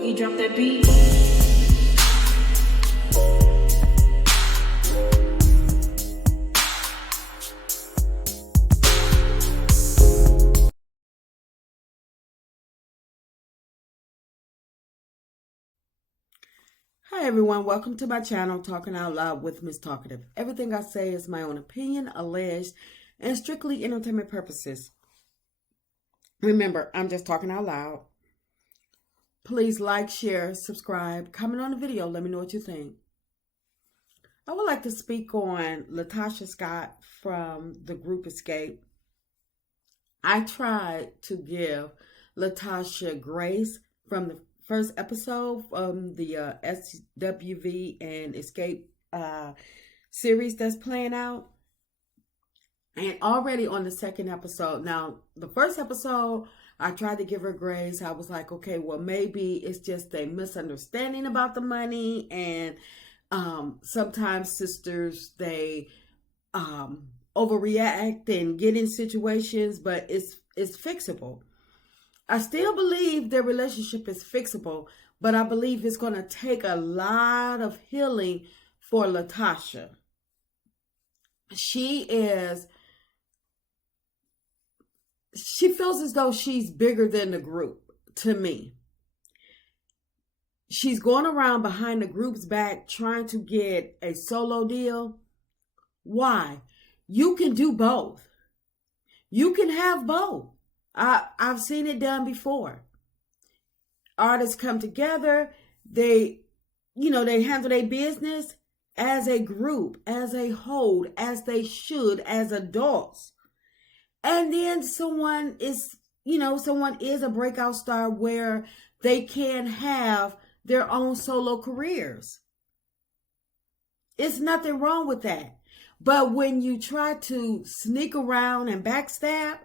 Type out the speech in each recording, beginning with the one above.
Boogie, drop that beat. Hi everyone, welcome to my channel, Talking Out Loud with Miss Talkative. Everything I say is my own opinion, alleged, and strictly entertainment purposes. Remember, I'm just talking out loud. Please like, share, subscribe, comment on the video, let me know what you think. I would like to speak on Latasha Scott from the group Escape. I tried to give Latasha grace from the first episode from the SWV and Escape series that's playing out. And already on the second episode, now the first episode, I tried to give her grace. I was like, okay, well, maybe it's just a misunderstanding about the money. And sometimes sisters, they overreact and get in situations, but it's fixable. I still believe their relationship is fixable, but I believe it's going to take a lot of healing for Latasha. She feels as though she's bigger than the group, to me. She's going around behind the group's back trying to get a solo deal. Why? You can do both. You can have both. I've seen it done before. Artists come together, they handle their business as a group, as a whole, as they should, as adults. And then someone is a breakout star where they can have their own solo careers. It's nothing wrong with that. But when you try to sneak around and backstab,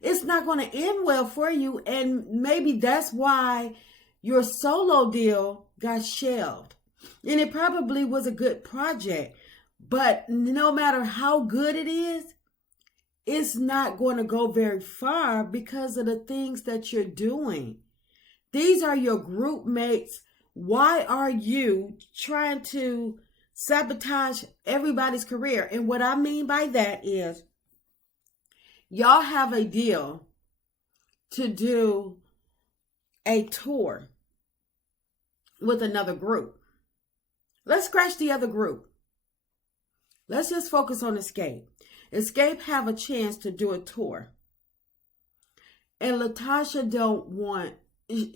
it's not going to end well for you. And maybe that's why your solo deal got shelved. And it probably was a good project. But no matter how good it is, it's not going to go very far because of the things that you're doing. These are your group mates. Why are you trying to sabotage everybody's career? And what I mean by that is, y'all have a deal to do a tour with another group. Let's scratch the other group. Let's just focus on Escape. Escape have a chance to do a tour. And Latasha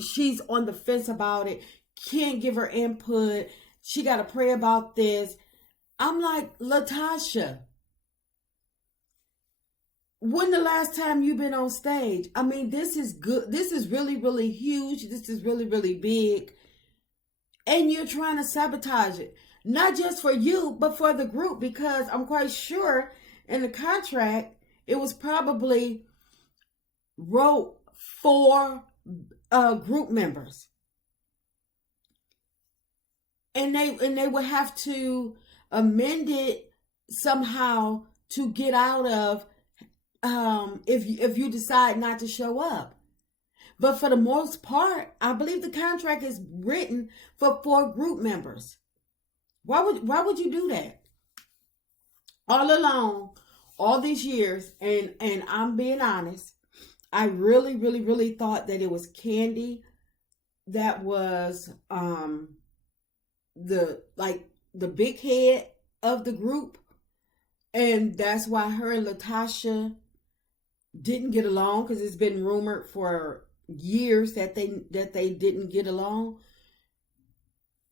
she's on the fence about it, can't give her input. She got to pray about this. I'm like, Latasha, when the last time you've been on stage? I mean, this is good. This is really, really huge. This is really, really big. And you're trying to sabotage it. Not just for you, but for the group. Because I'm quite sure in the contract, it was probably wrote for group members. And they would have to amend it somehow to get out of if you decide not to show up. But for the most part, I believe the contract is written for 4 group members. Why would you do that? All along, all these years, and I'm being honest, I really, really, really thought that it was Candy that was the big head of the group. And that's why her and Latasha didn't get along, because it's been rumored for years that they didn't get along.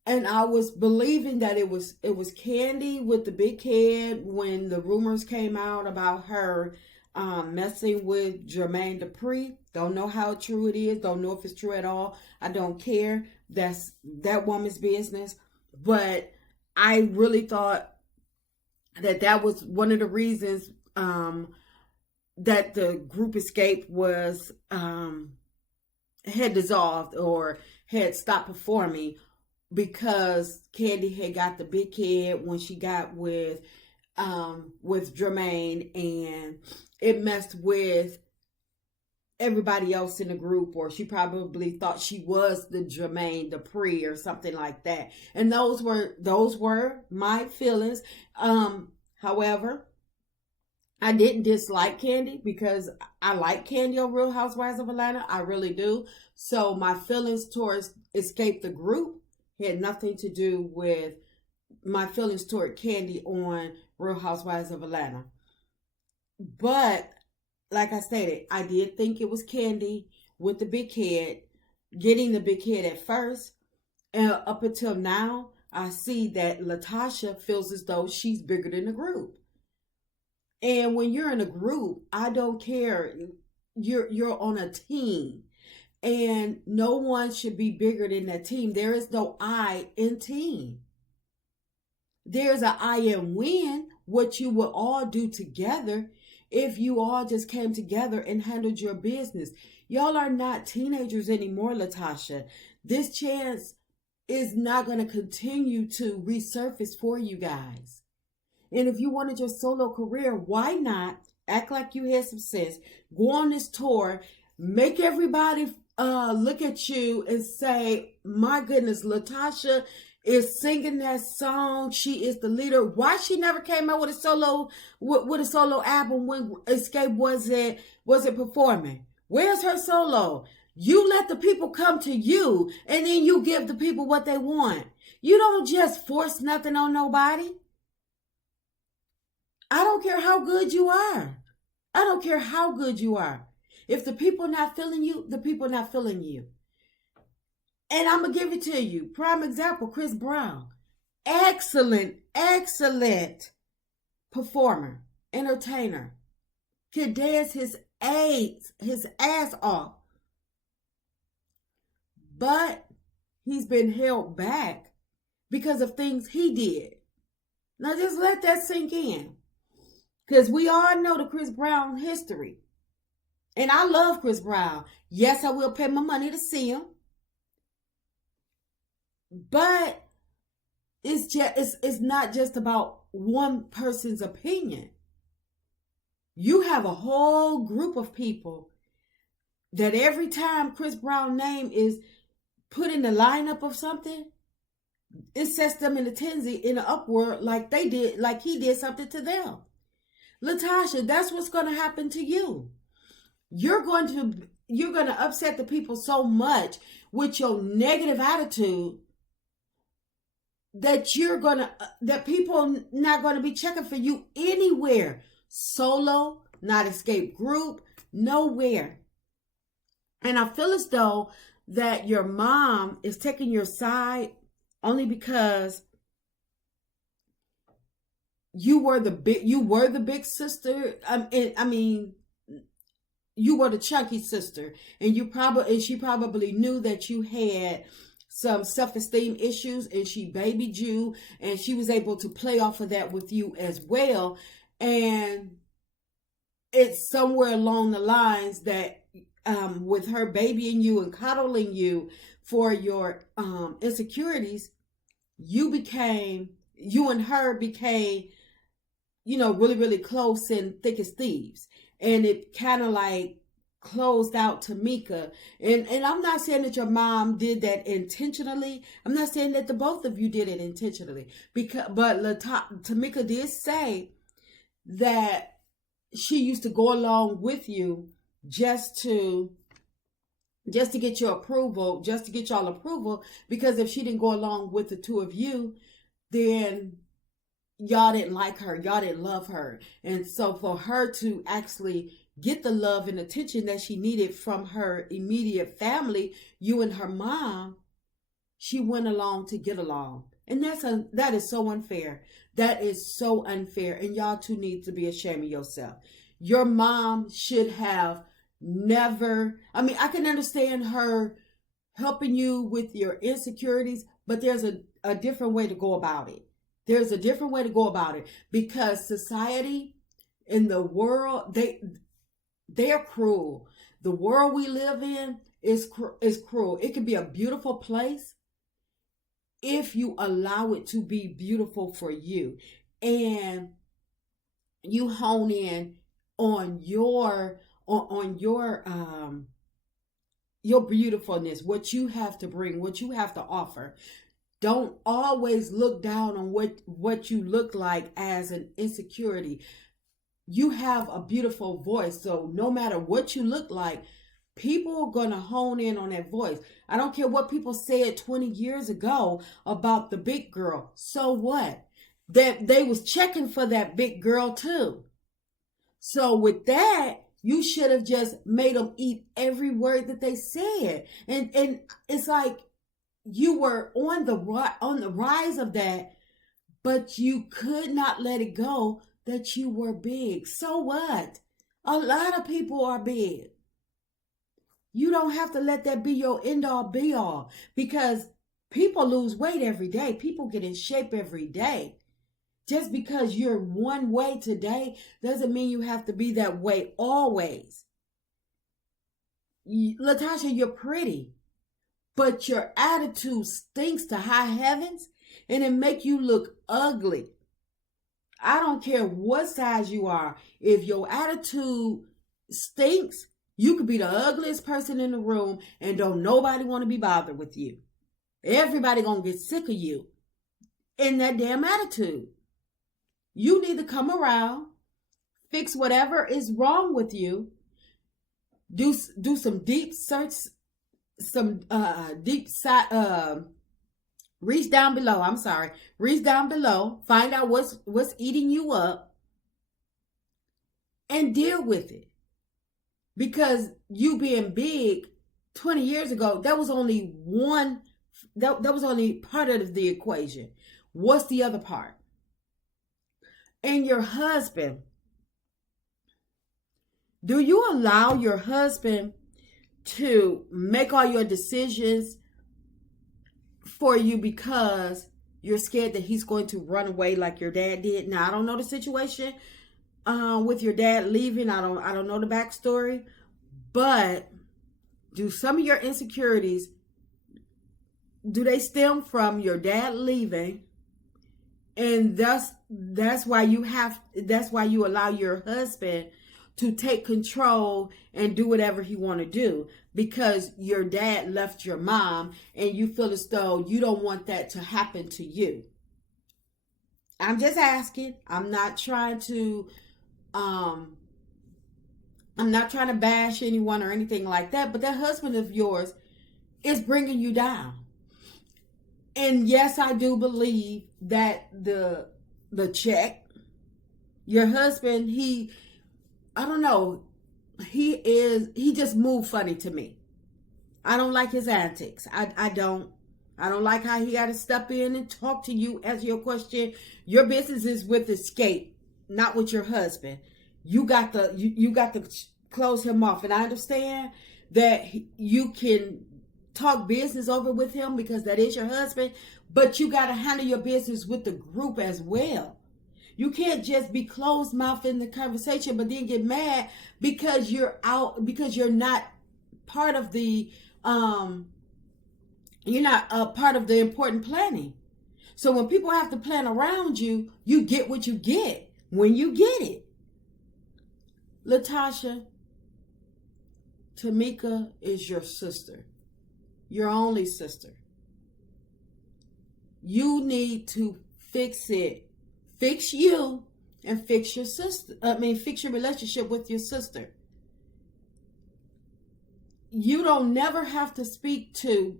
And I was believing that it was Candy with the big head when the rumors came out about her messing with Jermaine Dupri. Don't know how true it is. Don't know if it's true at all. I don't care. That's that woman's business. But I really thought that was one of the reasons that the group Escape was had dissolved or had stopped performing, because Candy had got the big head when she got with Jermaine, and it messed with everybody else in the group, or she probably thought she was the Jermaine Dupri or something like that. And those were my feelings. However, I didn't dislike Candy because I like Candy on Real Housewives of Atlanta. I really do. So my feelings towards Escape the Group had nothing to do with my feelings toward Candy on Real Housewives of Atlanta. But like I stated, I did think it was Candy with the big head, getting the big head at first. And up until now, I see that Latasha feels as though she's bigger than the group. And when you're in a group, I don't care. You're on a team. And no one should be bigger than that team. There is no I in team. There's an I in win, what you would all do together if you all just came together and handled your business. Y'all are not teenagers anymore, Latasha. This chance is not going to continue to resurface for you guys. And if you wanted your solo career, why not act like you had some sense? Go on this tour, make everybody look at you and say, my goodness, Latasha is singing that song. She is the leader. Why she never came out with a solo album when Escape wasn't performing? Where's her solo? You let the people come to you, and then you give the people what they want. You don't just force nothing on nobody. I don't care how good you are. I don't care how good you are. If the people not feeling you, the people not feeling you. And I'm going to give it to you. Prime example, Chris Brown. Excellent performer, entertainer. Can dance his ass off. But he's been held back because of things he did. Now just let that sink in. Because we all know the Chris Brown history. And I love Chris Brown. Yes, I will pay my money to see him. But it's not just about one person's opinion. You have a whole group of people that every time Chris Brown's name is put in the lineup of something, it sets them in the tensy, in the upward, like he did something to them. Latasha, that's what's going to happen to you. You're going to upset the people so much with your negative attitude that that people not going to be checking for you anywhere. Solo, not Escape Group, nowhere. And I feel as though that your mom is taking your side only because you were the big sister. I mean, you were the chunky sister, and she probably knew that you had some self-esteem issues, and she babied you, and she was able to play off of that with you as well. And it's somewhere along the lines that with her babying you and coddling you for your insecurities, you and her became, really, really close and thick as thieves. And it kind of like closed out Tamika. And I'm not saying that your mom did that intentionally. I'm not saying that the both of you did it intentionally. But Tamika did say that she used to go along with you just to get your approval, just to get y'all approval, because if she didn't go along with the two of you, then y'all didn't like her, y'all didn't love her. And so for her to actually get the love and attention that she needed from her immediate family, you and her mom, she went along to get along. And that is so unfair. That is so unfair. And y'all two need to be ashamed of yourself. Your mom should have never, I can understand her helping you with your insecurities, but there's a different way to go about it. There's a different way to go about it, because society in the world, they're cruel. The world we live in is cruel. It can be a beautiful place if you allow it to be beautiful for you, and you hone in on your on your beautifulness, what you have to bring, what you have to offer. Don't always look down on what you look like as an insecurity. You have a beautiful voice, so no matter what you look like, people are going to hone in on that voice. I don't care what people said 20 years ago about the big girl. So what? That they was checking for that big girl too. So with that, you should have just made them eat every word that they said. And it's like you were on the rise of that, but you could not let it go that you were big. So what? A lot of people are big. You don't have to let that be your end all be all, because people lose weight every day. People get in shape every day. Just because you're one way today doesn't mean you have to be that way always. Latasha, you're pretty, but your attitude stinks to high heavens and it make you look ugly. I don't care what size you are. If your attitude stinks, you could be the ugliest person in the room and don't nobody want to be bothered with you. Everybody gonna get sick of you in that damn attitude. You need to come around, fix whatever is wrong with you, do some deep search, reach down below. Reach down below, find out what's eating you up, and deal with it. Because you being big 20 years ago, that was only one. That was only part of the equation. What's the other part? And your husband, do you allow your husband to make all your decisions for you because you're scared that he's going to run away like your dad did? Now, I don't know the situation with your dad leaving. I don't know the backstory, but do some of your insecurities, do they stem from your dad leaving? And that's why you allow your husband to take control and do whatever he want to do, because your dad left your mom and you feel as though you don't want that to happen to you. I'm just asking. I'm not trying to bash anyone or anything like that, but that husband of yours is bringing you down. And yes, I do believe that the check, your husband, I don't know, he just moved funny to me. I don't like his antics. I don't like how he got to step in and talk to you, answer your question. Your business is with Escape, not with your husband. You got to close him off. And I understand that you can talk business over with him because that is your husband, but you got to handle your business with the group as well. You can't just be closed mouth in the conversation, but then get mad because you're not part of the you're not a part of the important planning. So when people have to plan around you, you get what you get when you get it. Latasha, Tamika is your sister. Your only sister. You need to fix it. Fix you and fix your sister. Fix your relationship with your sister. You don't never have to speak to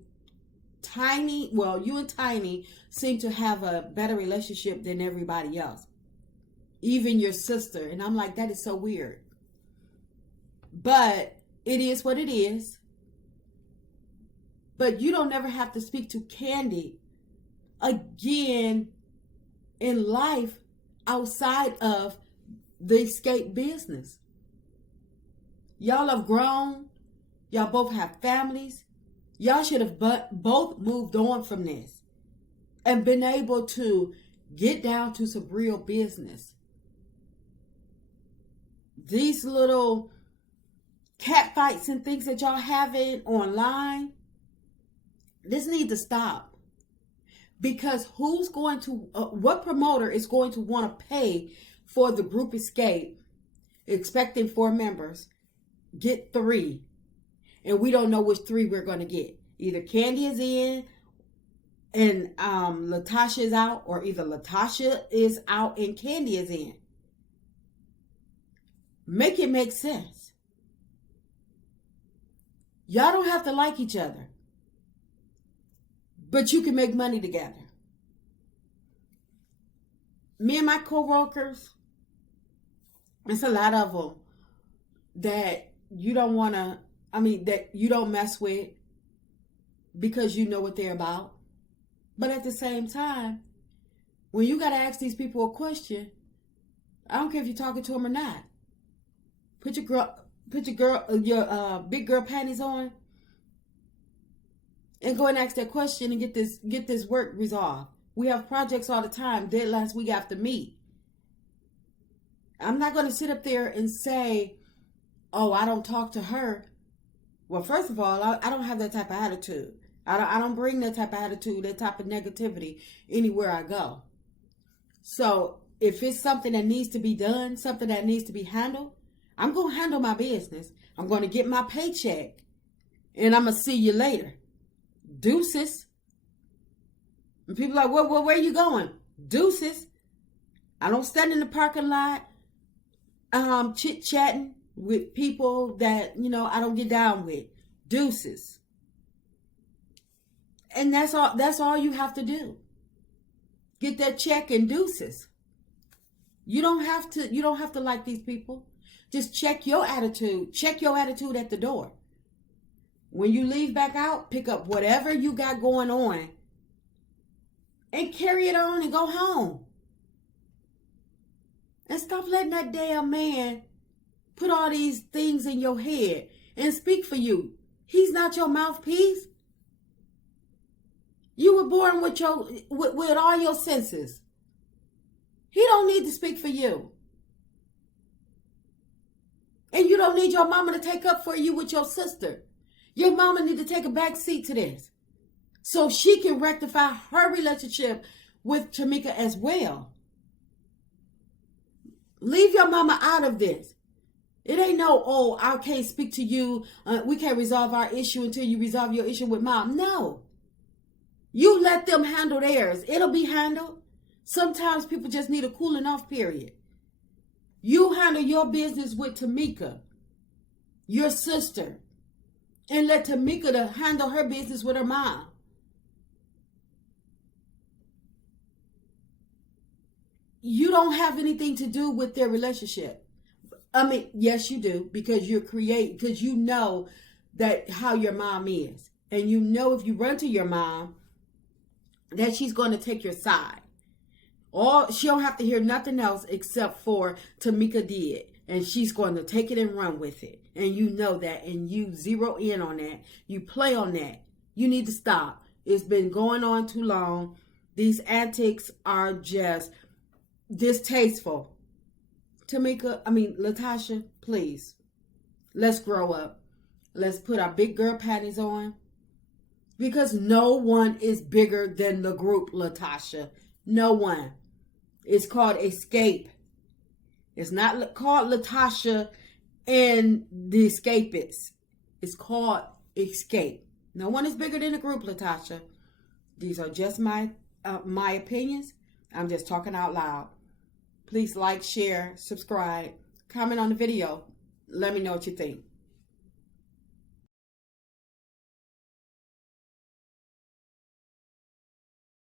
Tiny. Well, you and Tiny seem to have a better relationship than everybody else. Even your sister. And I'm like, that is so weird. But it is what it is. But you don't never have to speak to Candy again in life outside of the Escape business. Y'all have grown. Y'all both have families. Y'all should have both moved on from this and been able to get down to some real business. These little cat fights and things that y'all having online, this needs to stop. Because what promoter is going to want to pay for the group Escape, expecting 4 members, get 3. And we don't know which 3 we're going to get. Either Candy is in and Latasha is out, or either Latasha is out and Candy is in. Make it make sense. Y'all don't have to like each other, but you can make money together. Me and my co-workers, it's a lot of them that you don't want to, that you don't mess with because you know what they're about. But at the same time, when you got to ask these people a question, I don't care if you're talking to them or not. Put your big girl panties on and go and ask that question and get this work resolved. We have projects all the time, deadlines we have to meet. I'm not going to sit up there and say, oh, I don't talk to her. Well, first of all, I don't have that type of attitude. I don't bring that type of attitude, that type of negativity anywhere I go. So if it's something that needs to be done, something that needs to be handled, I'm going to handle my business. I'm going to get my paycheck. And I'm going to see you later. Deuces. And people are like, well, where are you going? Deuces. I don't stand in the parking lot chit-chatting with people that, I don't get down with. Deuces. And that's all you have to do. Get that check and deuces. You don't have to like these people. Just check your attitude. Check your attitude at the door. When you leave back out, pick up whatever you got going on and carry it on and go home. And stop letting that damn man put all these things in your head and speak for you. He's not your mouthpiece. You were born with all your senses. He don't need to speak for you. And you don't need your mama to take up for you with your sister. Your mama need to take a back seat to this so she can rectify her relationship with Tamika as well. Leave your mama out of this. It ain't no, I can't speak to you. We can't resolve our issue until you resolve your issue with mom. No. You let them handle theirs. It'll be handled. Sometimes people just need a cooling off period. You handle your business with Tamika, your sister, and let Tamika to handle her business with her mom. You don't have anything to do with their relationship. Yes, you do, because because you know that how your mom is. And you know if you run to your mom, that she's going to take your side. Or she don't have to hear nothing else except for Tamika did. And she's going to take it and run with it. And you know that. And you zero in on that. You play on that. You need to stop. It's been going on too long. These antics are just distasteful. Latasha, please. Let's grow up. Let's put our big girl panties on. Because no one is bigger than the group, Latasha. No one. It's called Escape. It's not called Latasha and the Escapists. It's called Escape. No one is bigger than the group, Latasha. These are just my opinions. I'm just talking out loud. Please like, share, subscribe, comment on the video. Let me know what you think.